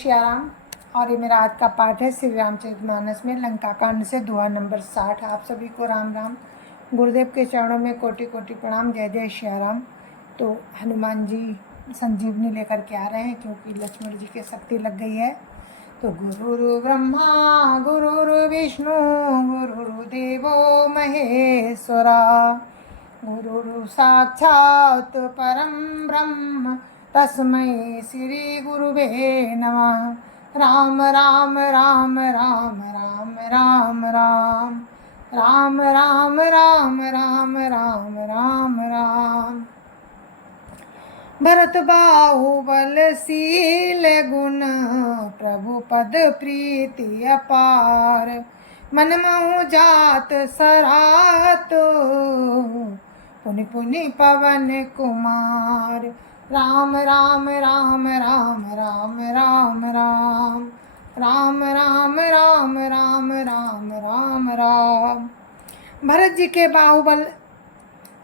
श्याराम। और ये मेरा आज का पाठ है श्री रामचरितमानस में लंका कांड से दोहा नंबर 60। आप सभी को राम राम। गुरुदेव के चरणों में कोटि कोटि प्रणाम। जय जय श्याराम। तो हनुमान जी संजीवनी लेकर के आ रहे हैं क्योंकि लक्ष्मण जी के शक्ति लग गई है। तो गुरुर् ब्रह्मा गुरुर् विष्णु गुरुर्देवो महेश्वरा गुरुर् साक्षात् परम ब्रह्म तस्मै श्री गुरुवे नमः। राम राम राम राम राम राम राम राम राम राम राम राम राम राम। भरत बाहुबल शील गुण प्रभु पद प्रीति अपार। मन महु जात सरात पुनि पुनि पवन कुमार। राम राम राम राम राम राम राम राम राम राम राम राम राम राम। भरत जी के बाहुबल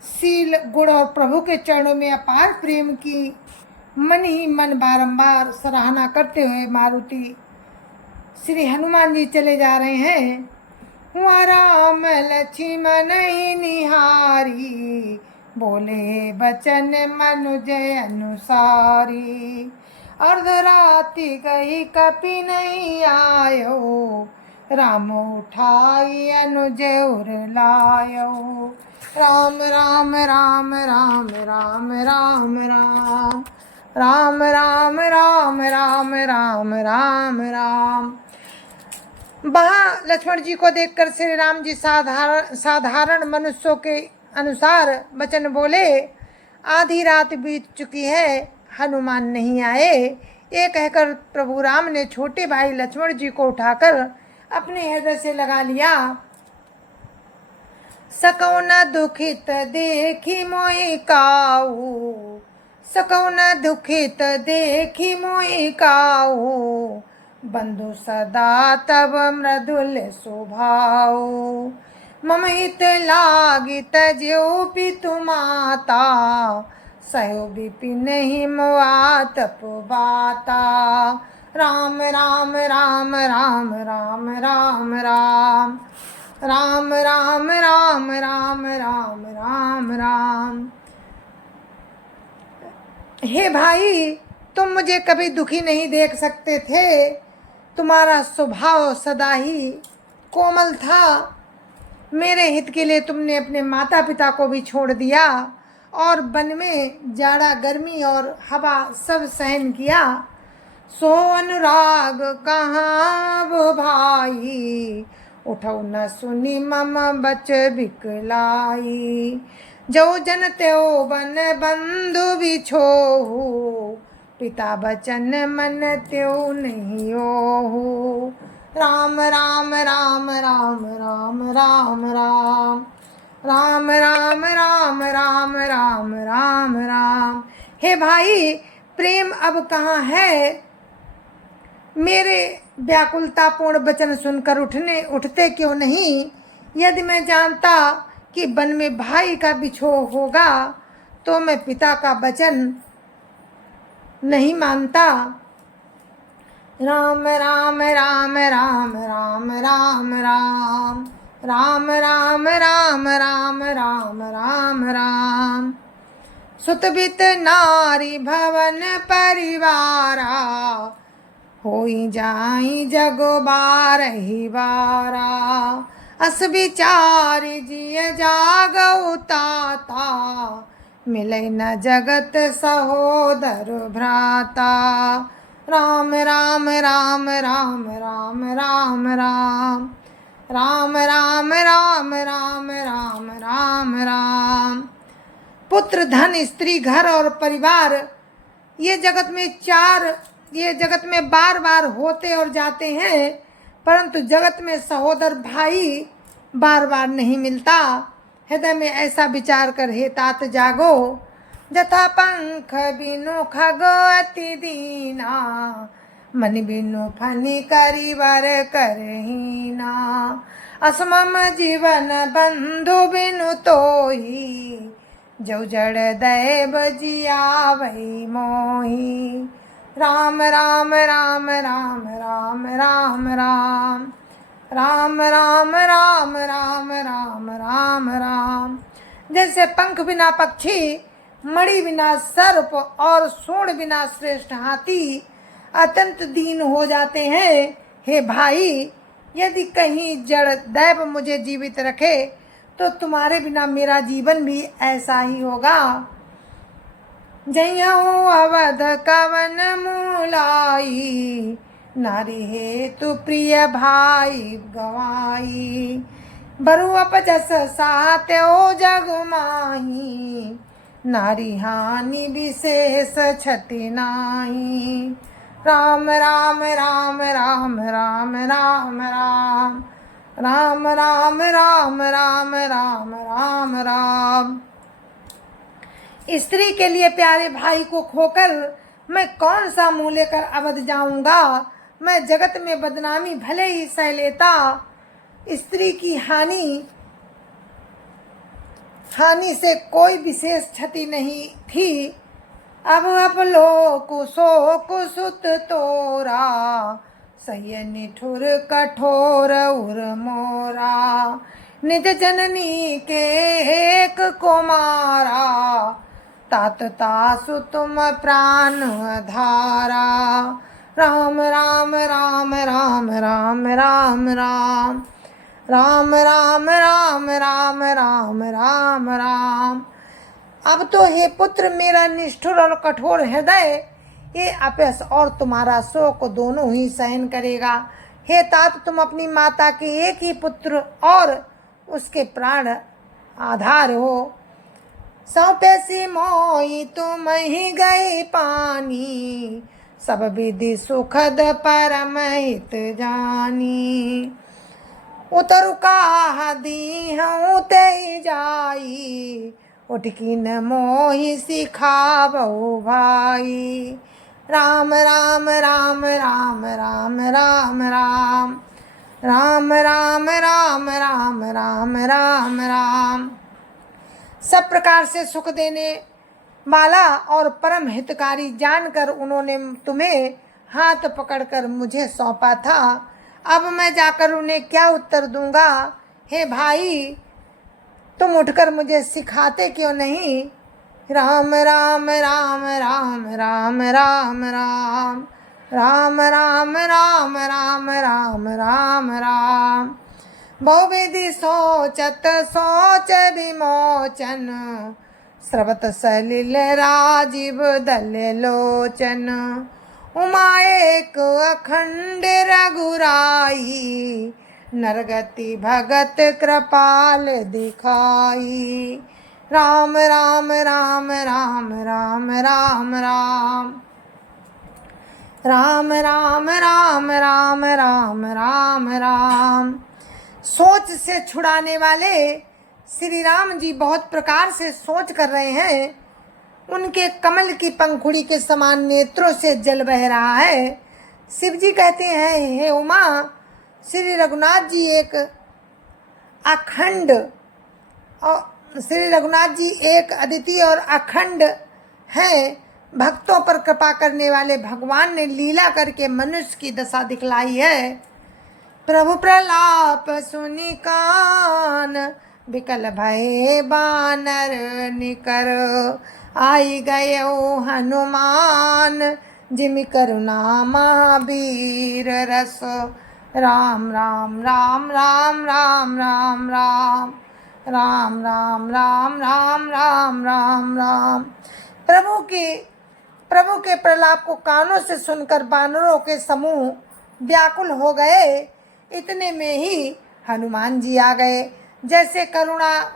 शील गुण और प्रभु के चरणों में अपार प्रेम की मन ही मन बारंबार सराहना करते हुए मारुति श्री हनुमान जी चले जा रहे हैं। हुआ राम लक्ष्मण निहारी बोले बचन मनुज अनुसारी। अर्धराति गई कपि नहीं आयो राम उठाई अनुज उर लायो। राम राम राम राम राम राम राम राम राम राम राम राम राम राम। वहाँ लक्ष्मण जी को देखकर श्री राम जी साधारण मनुष्यों के अनुसार वचन बोले, आधी रात बीत चुकी है, हनुमान नहीं आए। ये कहकर प्रभु राम ने छोटे भाई लक्ष्मण जी को उठाकर अपने हृदय से लगा लिया। सकौ न दुखित देखी मोहि काऊ सकौ न दुखित देखी मोहि काऊ। बंधु सदा तब मृदुल स्वभाव। मम हित लागी तज्यो पितु माता सयो विपिन हिम आतप बाता। राम राम राम राम राम राम राम राम राम राम राम राम राम राम। हे भाई, तुम मुझे कभी दुखी नहीं देख सकते थे। तुम्हारा स्वभाव सदा ही कोमल था। मेरे हित के लिए तुमने अपने माता पिता को भी छोड़ दिया और वन में जाड़ा गर्मी और हवा सब सहन किया। सो अनुराग कहाँ वो भाई उठो न सुनी मम बच बिकलाई। जो जन त्यो बन बंधु बिछोहु पिता बचन मन त्यो नहीं ओहु। राम राम राम राम राम राम राम राम राम राम राम राम राम राम। हे भाई, प्रेम अब कहाँ है? मेरे व्याकुलतापूर्ण वचन सुनकर उठते क्यों नहीं? यदि मैं जानता कि वन में भाई का बिछोह होगा तो मैं पिता का वचन नहीं मानता। राम राम राम राम राम राम राम राम राम राम राम राम राम राम। सुतबित नारी भवन परिवारा होई जाई जगो बारही बारा। अस विचारी जिय जागौ ताता मिले न जगत सहोदर भ्राता। राम राम राम राम राम राम राम राम राम राम राम राम राम राम। पुत्र धन स्त्री घर और परिवार ये जगत में बार बार होते और जाते हैं, परंतु जगत में सहोदर भाई बार बार नहीं मिलता। हृदय में ऐसा विचार कर हे तात जागो। जथा पंख बिनु खग अति दीना मन बिनु फनि करिवर करहीना। असमम जीवन बंधु बिनु तोही जो जड़ दैव जियावै मोही। राम राम राम राम राम राम राम राम राम राम राम राम राम राम। जैसे पंख बिना पक्षी, मणि बिना सर्प और सूंड बिना श्रेष्ठ हाथी अत्यंत दीन हो जाते हैं, हे भाई, यदि कहीं जड़ दैव मुझे जीवित रखे तो तुम्हारे बिना मेरा जीवन भी ऐसा ही होगा। जयऊ अवध कवन मूलाई, नारी हेतु प्रिय भाई गवाई। बरु अपजस सात्यो जग माही, नारी हानि विशेष क्षति नाही। राम राम राम राम राम राम राम राम राम राम राम राम राम राम। स्त्री के लिए प्यारे भाई को खोकर मैं कौन सा मुँह लेकर अवध जाऊंगा। मैं जगत में बदनामी भले ही सह लेता, स्त्री की हानि से कोई विशेष क्षति नहीं थी। अब लो कुसो कुसुत तोरा, सह्य निठुर कठोर उर मोरा। निज जननी के एक को मारा, तात तासु तुम प्राण धारा। राम राम राम राम राम राम राम राम राम राम राम राम राम राम। अब तो हे पुत्र, मेरा निष्ठुर और कठोर हृदय ये अपयस और तुम्हारा शोक दोनों ही सहन करेगा। हे तात, तुम अपनी माता के एक ही पुत्र और उसके प्राण आधार हो। सौंपे सी मोई तुम ही गए पानी, सब विधि सुखद परम हित जानी। उतर कहा दी हूँ ते जाई, उठकिन मोहि सिखावो भाई। राम राम राम राम राम राम राम राम राम राम राम राम राम राम। सब प्रकार से सुख देने वाला और परम हितकारी जानकर उन्होंने तुम्हें हाथ पकड़कर मुझे सौंपा था। अब मैं जाकर उन्हें क्या उत्तर दूंगा। हे भाई, तुम उठकर मुझे सिखाते क्यों नहीं। राम राम राम राम राम राम राम राम राम राम राम राम राम राम। बहुविधि सोचत सोच विमोचन, स्रवत सलिल राजीव दल लोचन। उमा एक अखंड रघुराई, नरगति भगत कृपाल दिखाई। राम राम राम राम राम राम राम राम राम राम राम राम राम राम। सोच से छुड़ाने वाले श्री राम जी बहुत प्रकार से सोच कर रहे हैं। उनके कमल की पंखुड़ी के समान नेत्रों से जल बह रहा है। शिव जी कहते हैं, हे उमा, श्री रघुनाथ जी एक अखंड और श्री रघुनाथ जी एक अद्वितीय और अखंड हैं। भक्तों पर कृपा करने वाले भगवान ने लीला करके मनुष्य की दशा दिखलाई है। प्रभु प्रलाप सुनि कान, विकल भये बानर निकर। आई गए हनुमान, जिमि करुणा महावीर रस। राम राम राम राम राम राम राम राम राम राम राम राम राम राम। प्रभु के प्रलाप को कानों से सुनकर बानरों के समूह व्याकुल हो गए। इतने में ही हनुमान जी आ गए। जैसे करुणा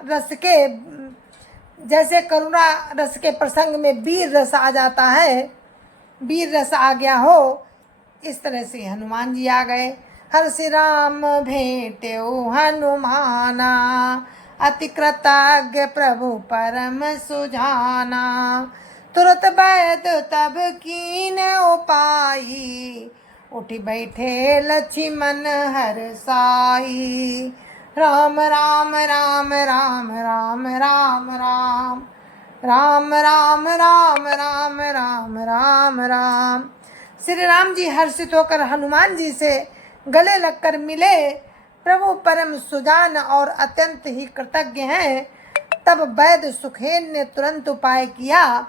रस के प्रसंग में वीर रस आ जाता है, वीर रस आ गया हो, इस तरह से हनुमान जी आ गए। हर्षि राम भेंट्यो हनुमाना, अति कृतज्ञ प्रभु परम सुजाना। तुरत बैद तब कीन उपाई, उठी बैठे लक्ष्मण हरसाई। राम राम राम राम राम राम राम राम राम राम राम राम राम राम। श्री राम जी हर्षित होकर हनुमान जी से गले लगकर मिले। प्रभु परम सुजान और अत्यंत ही कृतज्ञ हैं। तब वैद्य सुखेन ने तुरंत उपाय किया,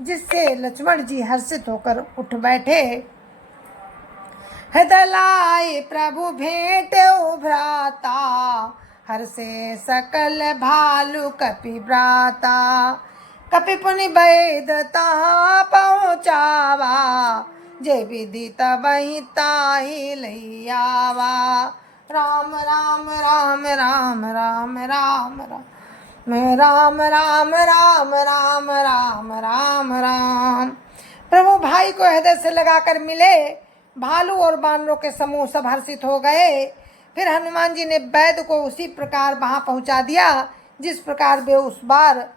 जिससे लक्ष्मण जी हर्षित होकर उठ बैठे। हृदय लाई प्रभु भेंटे भ्राता, हर्षे सकल भालु कपि भ्राता। कपि पुनि वैद तहाँ पहुँचावा, जे विधि तबहि ताहि लैयावा। राम राम राम राम राम राम राम राम राम राम राम राम राम। प्रभु भाई को हृदय से लगाकर मिले। भालू और बानरों के समूह सब हर्षित हो गए। फिर हनुमान जी ने वैद्य को उसी प्रकार वहां पहुंचा दिया जिस प्रकार वे उस बार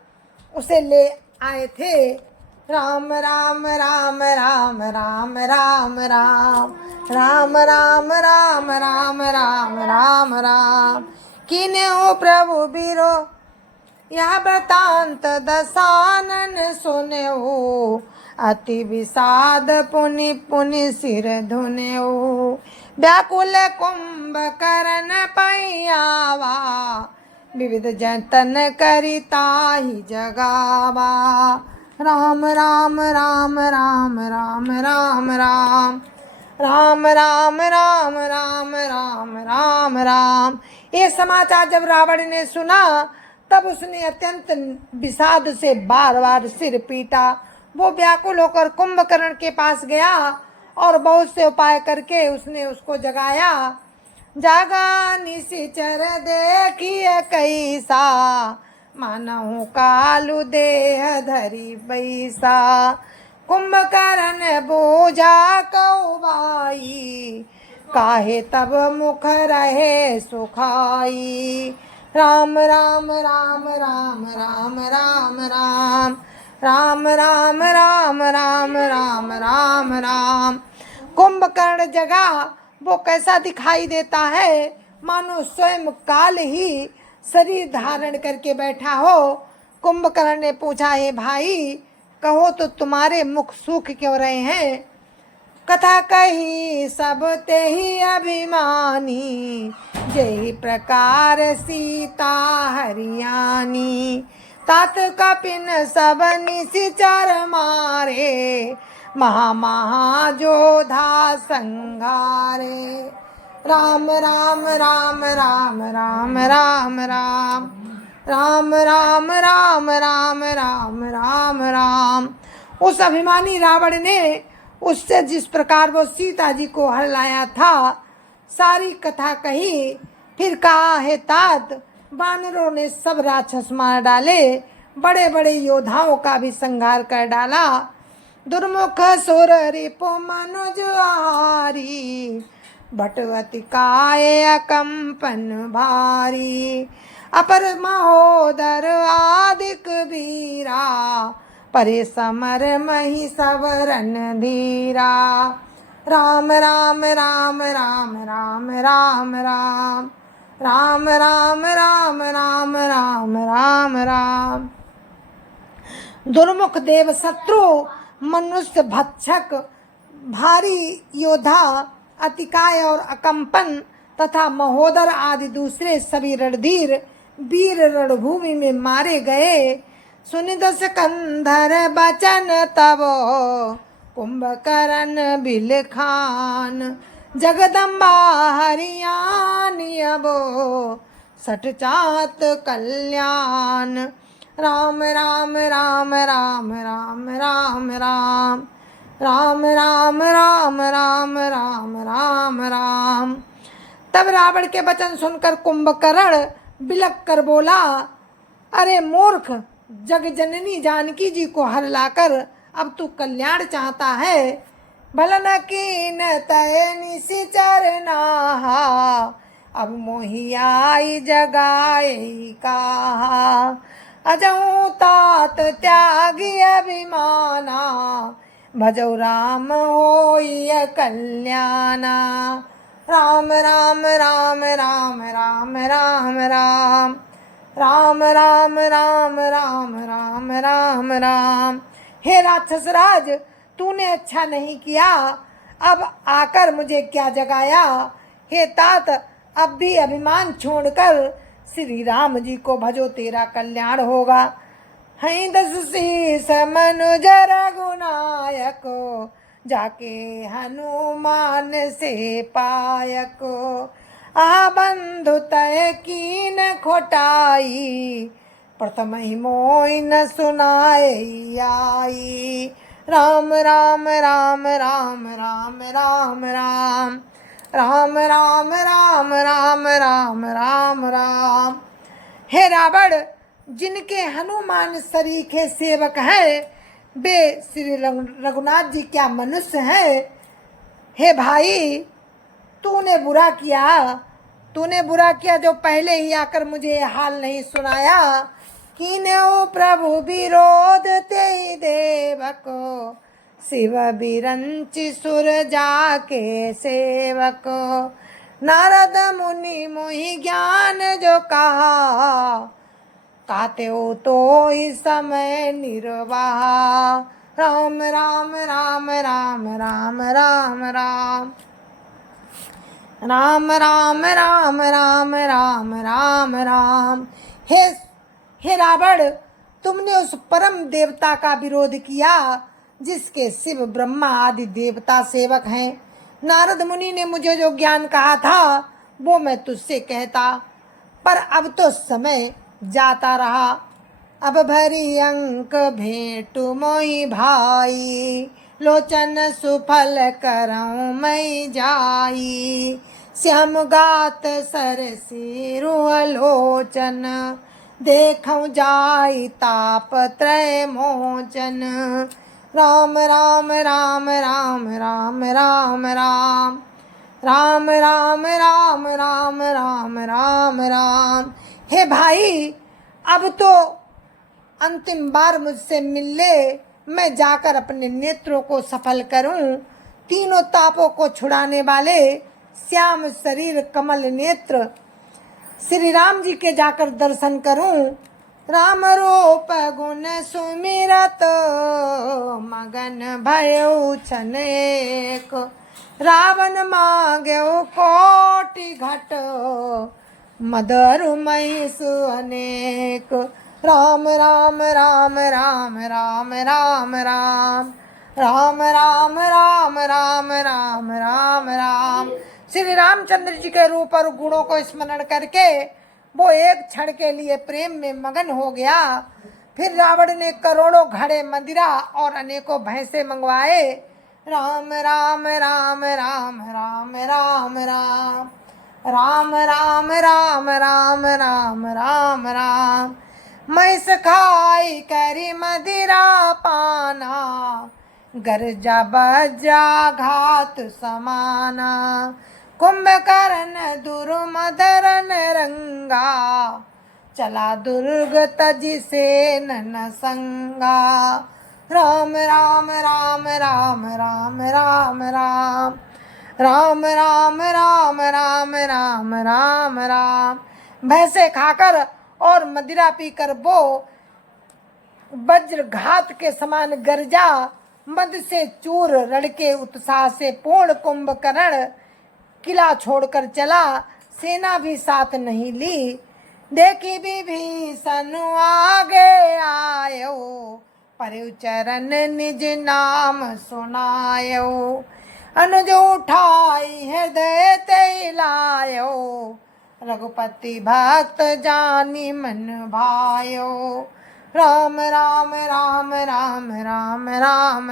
उसे ले आए थे। राम राम राम राम राम राम राम राम राम राम राम राम राम राम। किने हो प्रभु बीरो यह वृतांत दसानन सुने हो, अति विषाद पुनि पुनि सिर धुने हो। व्याकुल कुंभ करन पैयावा, विविध जतन करिता ही जगावा। राम राम राम राम राम राम राम राम राम राम राम राम राम राम। ये समाचार जब रावण ने सुना तब उसने अत्यंत विषाद से बार बार सिर पीटा। वो व्याकुल होकर कुंभकर्ण के पास गया और बहुत से उपाय करके उसने उसको जगाया। जागा निशिचर देखिए कैसा, मानहु कालु देह धरी बैसा। कुंभकर्ण बोझा कौबाई, काहे तब मुख रहे सुखाई। राम राम राम राम राम राम राम राम राम राम राम राम राम राम। कुंभकर्ण जगा वो कैसा दिखाई देता है, मानो स्वयं काल ही शरीर धारण करके बैठा हो। कुंभकर्ण ने पूछा, हे भाई कहो तो तुम्हारे मुख सूख क्यों रहे हैं। कथा कही सब ते ही अभिमानी, जय प्रकार सीता हरियाणी। तात कपिन सब निशिचर मारे, महा महा जोधा संघारे। राम राम राम राम राम राम राम राम राम राम राम राम राम राम। उस अभिमानी रावण ने उससे जिस प्रकार वो सीता जी को हर लाया था सारी कथा कही। फिर कहा, हे तात बानरों ने सब राक्षस मार डाले, बड़े बड़े योद्धाओं का भी संहार कर डाला। दुर्मुख सुर रिपु मनुज आहारी, भटवती काय अकंपन भारी। अपर महोदर आदिक वीरा, परे समर मही सवरन धीरा। राम राम राम राम राम राम राम राम राम राम राम राम राम राम। दुर्मुख देव शत्रु, मनुष्य भक्षक, भारी योद्धा, अतिकाय और अकंपन तथा महोदर आदि दूसरे सभी रणधीर वीर रणभूमि में मारे गए। सुनि दस कंधर बचन तब, कुंभकर्ण बिलखान। जगदम्बा हरियाणी अबो, सठ चात कल्याण। राम राम राम राम राम राम राम राम राम राम राम राम राम राम। तब रावण के वचन सुनकर कुंभकर्ण बिलक कर बोला, अरे मूर्ख, जग जननी जानकी जी को हर लाकर अब तू कल्याण चाहता है। भलन कीन तय निशिचर नाहा, अब मोहि आई जगाए कहा। अजहू तात त्यागी अभिमाना, भजौ राम होय कल्याणा। राम राम राम राम राम राम राम राम राम राम राम राम राम राम। हे राक्षस राज, तूने अच्छा नहीं किया। अब आकर मुझे क्या जगाया। हे तात, अब भी अभिमान छोड़कर श्री राम जी को भजो, तेरा कल्याण होगा। हैं 10 शीस मनुज रघुनायको, जाके हनुमान से पायको। आ बंधु तय कीन खोटाई, प्रथम ही मोहि न सुनाई आई। राम राम राम राम राम राम राम राम राम राम राम राम राम राम। हे रावण, जिनके हनुमान सरीखे सेवक हैं, वे श्री रघुनाथ जी क्या मनुष्य हैं। हे भाई, तूने बुरा किया जो पहले ही आकर मुझे हाल नहीं सुनाया। कीन्हु प्रभु विरोध तेहि देवको, शिव बिरंचि सुर जाके सेवको। नारद मुनि मोहि ज्ञान जो कहा, काते हो तो इस समय निर्वाहा। राम राम राम राम राम राम राम राम राम राम राम राम राम राम। हे रावण, तुमने उस परम देवता का विरोध किया जिसके शिव ब्रह्मा आदि देवता सेवक हैं। नारद मुनि ने मुझे जो ज्ञान कहा था वो मैं तुझसे कहता, पर अब तो समय जाता रहा। अब भरी अंक भेंटु मोहि भाई, लोचन सुफल करऊं मैं जाई। श्याम गात सरसी लोचन, देखऊं जाई ताप त्रय मोचन। राम राम राम राम राम राम राम राम राम राम राम राम राम राम। हे भाई, अब तो अंतिम बार मुझसे मिल ले, मैं जाकर अपने नेत्रों को सफल करूं। तीनों तापों को छुड़ाने वाले श्याम शरीर कमल नेत्र श्री राम जी के जाकर दर्शन करूं। राम रूप गुण सुमिरत, मगन भयउ छनेक। रावण मांगेउ कोटि घट, मदरु महिष अनेक। राम राम राम राम राम राम राम राम राम राम राम राम राम राम। श्री रामचंद्र जी के रूप और गुणों को स्मरण करके वो एक क्षण के लिए प्रेम में मगन हो गया। फिर रावण ने करोड़ों घड़े मदिरा और अनेकों भैंसे मंगवाए। राम राम राम राम राम राम राम राम राम राम राम राम राम राम। मैस खाई करी मदिरा पाना, गर्जा बजा घात समाना। कुंभकर्ण दुर्मदरन रंगा, चला दुर्ग तजि सेनन संगा। राम राम राम राम राम राम राम राम राम राम राम राम राम राम। भैंसे खाकर और मदिरा पीकर वो वज्र घात के समान गर्जा, मद से चूर रड़के उत्साह से पूर्ण कुंभकर्ण किला छोड़कर चला, सेना भी साथ नहीं ली। देखी विभीषण आगे आयो, परयु चरण निज नाम सुनायो। अनुज उठाई हृदय ते लायो, रघुपति भक्त जानी मन भायो। राम राम राम राम राम राम राम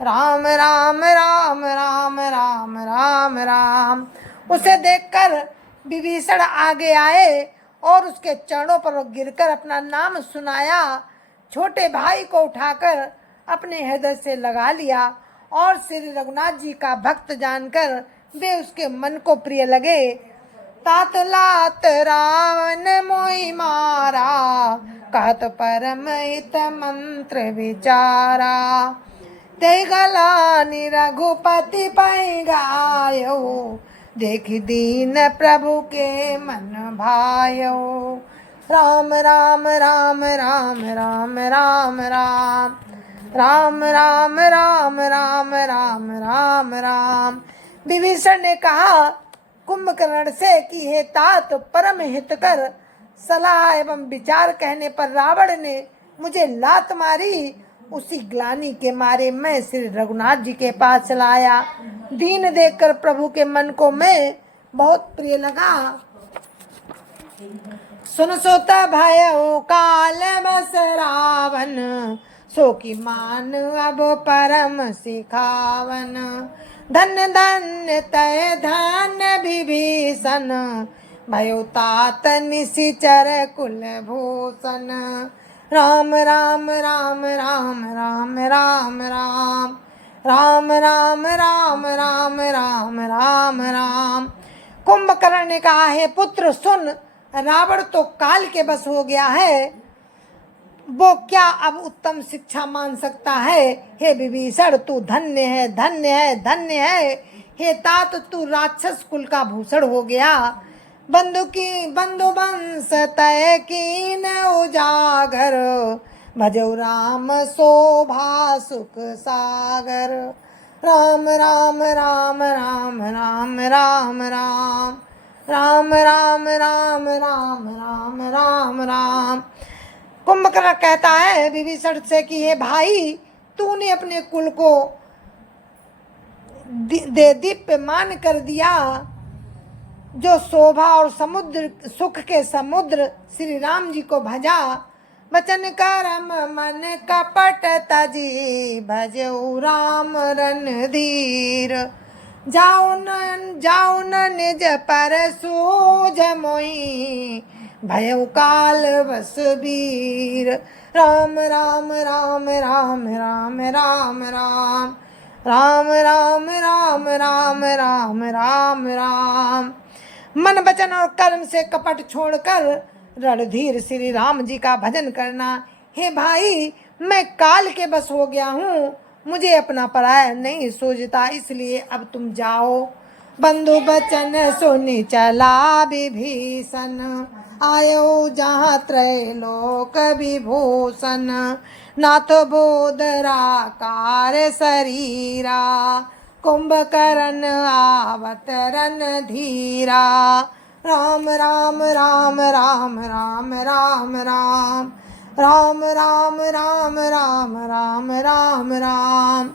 राम राम राम राम राम राम राम। उसे देखकर विभीषण आगे आए और उसके चरणों पर गिरकर अपना नाम सुनाया। छोटे भाई को उठाकर अपने हृदय से लगा लिया और श्री रघुनाथ जी का भक्त जानकर वे उसके मन को प्रिय लगे। तात लात रावण मोहि मारा, कहत परम हित मंत्र विचारा। ते गलानि रघुपति पै गायो, देख दीन प्रभु के मन भायो। राम राम राम राम राम राम राम राम राम राम राम राम राम राम। विभीषण ने कहा कुंभकर्ण से कि हे तात, परम हितकर सलाह एवं विचार कहने पर रावण ने मुझे लात मारी। उसी ग्लानि के मारे मैं श्री रघुनाथ जी के पास चला आया। दीन देखकर प्रभु के मन को मैं बहुत प्रिय लगा। सुन सुत भयो काल बस रावण, सो की मान अब परम सिखावन। धन्य धन्य तय धन्य विभीषण, भयो तात निशिचर कुलभूषण। राम राम राम राम राम राम राम राम राम राम राम राम राम राम। कुंभकर्ण ने कहा, हे पुत्र सुन, रावण तो काल के बस हो गया है, वो क्या अब उत्तम शिक्षा मान सकता है। हे विभीषण तू धन्य है, धन्य है, धन्य है। हे तात तू राक्षस कुल का भूषण हो गया। बंधु वंश तय कीन उजागर, भजो राम शोभा सुख सागर। राम राम राम राम राम राम राम राम राम राम राम राम राम राम। कुंभकर्ण कहता है विभीषण से कि हे भाई, तूने अपने कुल को दीप्यमान कर दिया। जो शोभा और समुद्र सुख के समुद्र श्री राम जी को भजा। वचन करम मन कपट तजी, भजऊ राम रणधीर। जाउन निज पर सूझ मोहि, भयउ काल बस वीर। राम राम राम राम राम राम राम राम राम राम राम राम राम राम। मन वचन और कर्म से कपट छोड़कर रणधीर श्री राम जी का भजन करना। हे भाई, मैं काल के बस हो गया हूँ, मुझे अपना पराया नहीं सूझता, इसलिए अब तुम जाओ। बंधु बचन सुनि चला विभीषण, आयो जहाँ त्रैलोक विभूषण। नाथ बोधरा कार शरीरा, कुंभकर्ण आवत रणधीरा। राम राम राम राम राम राम राम राम राम राम राम राम राम राम।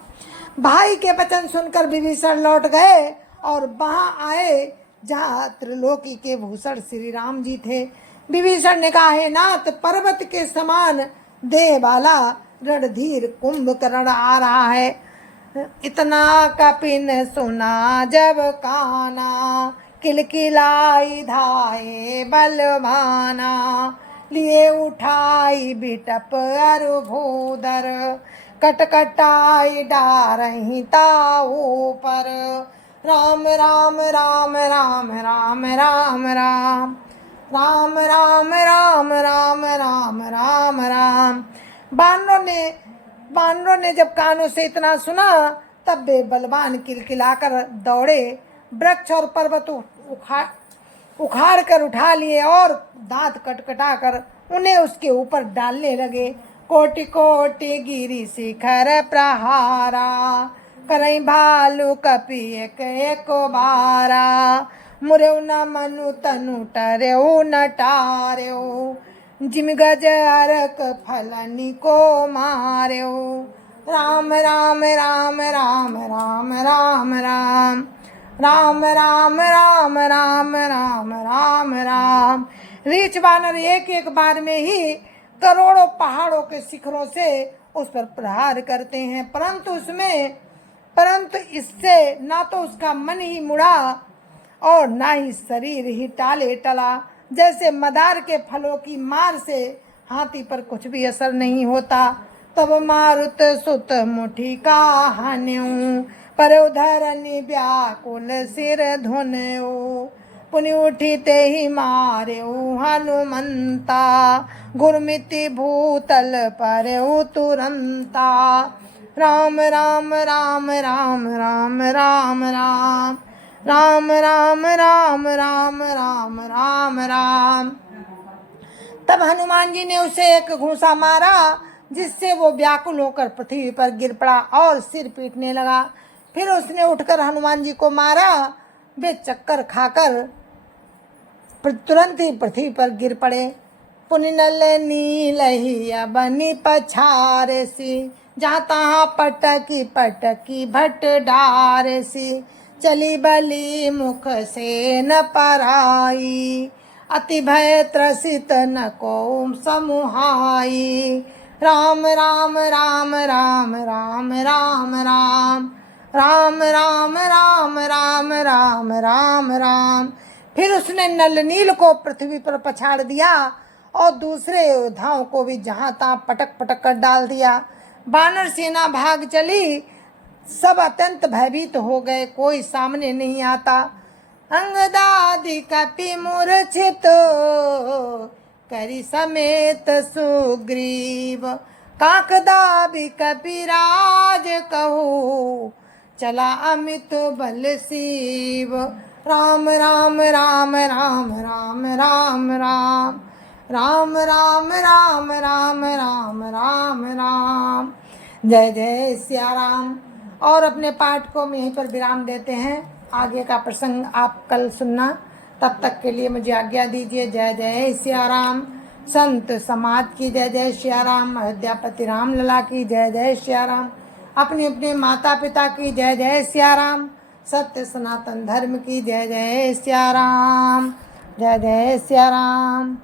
भाई के वचन सुनकर विभीषण लौट गए और वहां आए जहाँ त्रिलोकी के भूषण श्री राम जी थे। विभीषण ने कहा, हे नाथ, पर्वत के समान देह वाला रणधीर कुंभकर्ण आ रहा है। इतना कपिन सुना जब काना, किलकिलाई धाये बलवाना। लिए उठाई बिटप अरु भूधर, कटकटाई डारही ताऊ पर। राम राम राम राम राम राम राम राम राम राम राम राम राम राम। बानरों ने जब कानों से इतना सुना, तब वे बलवान किलकिलाकर दौड़े। वृक्ष और पर्वत उखाड़ कर उठा लिए और दांत कटकटा कर उन्हें उसके ऊपर डालने लगे। कोटि कोटि गिरि शिखर प्रहारा, करई भालू कपि एक एक बारा। मुरेउ न मनु तनु टरेउ न टारेउ, जिम गज अरक फलनी को मारेउ। राम राम राम राम राम राम राम राम राम राम राम राम राम राम। रीछ बानर एक एक बार में ही करोड़ों पहाड़ों के शिखरों से उस पर प्रहार करते हैं, परंतु इससे ना तो उसका मन ही मुड़ा और ना ही शरीर ही टाले टला। जैसे मदार के फलों की मार से हाथी पर कुछ भी असर नहीं होता। तब मारुत सुत मुठी का हान्यू, पर उधरनी व्याकुल सिर धुन्यो। पुनि उठिते ही मारेउ हनुमंता, गुरमिति भूतल परेउ तुरंता। राम राम राम राम राम राम राम राम राम राम राम राम राम राम। तब हनुमान जी ने उसे एक घूंसा मारा जिससे वो व्याकुल होकर पृथ्वी पर गिर पड़ा और सिर पीटने लगा। फिर उसने उठकर हनुमान जी को मारा। वे चक्कर खाकर तुरंत ही पृथ्वी पर गिर पड़े। पुनिनल नीलहिया बनी पछारे सी, जहाँ तहाँ पटकी पटकी भट डारे सी, चली बली मुख से न पराई, अति भय त्रसित न को समुहाई। राम राम राम राम राम राम राम राम राम राम राम राम राम राम। फिर उसने नल नील को पृथ्वी पर पछाड़ दिया और दूसरे योद्धाओं को भी जहाँ तहाँ पटक पटक कर डाल दिया। वानर सेना भाग चली। सब अत्यंत भयभीत हो गए, कोई सामने नहीं आता। अंगदादि कपि मूर्छित करी समेत सुग्रीव, काकदाबि कपिराज कहू, चला अमित बल शिव। राम राम राम राम राम राम राम राम राम राम राम राम राम राम। जय जय सिया राम। और अपने पाठ को हम यहीं पर विराम देते हैं। आगे का प्रसंग आप कल सुनना। तब तक के लिए मुझे आज्ञा दीजिए। जय जय सिया राम। संत समाज की जय जय सिया राम। अयोध्यापति राम लला की जय जय सिया राम। अपने अपने माता पिता की जय जय सिया राम। सत्य सनातन धर्म की जय जय सिया राम। जय जय सिया राम।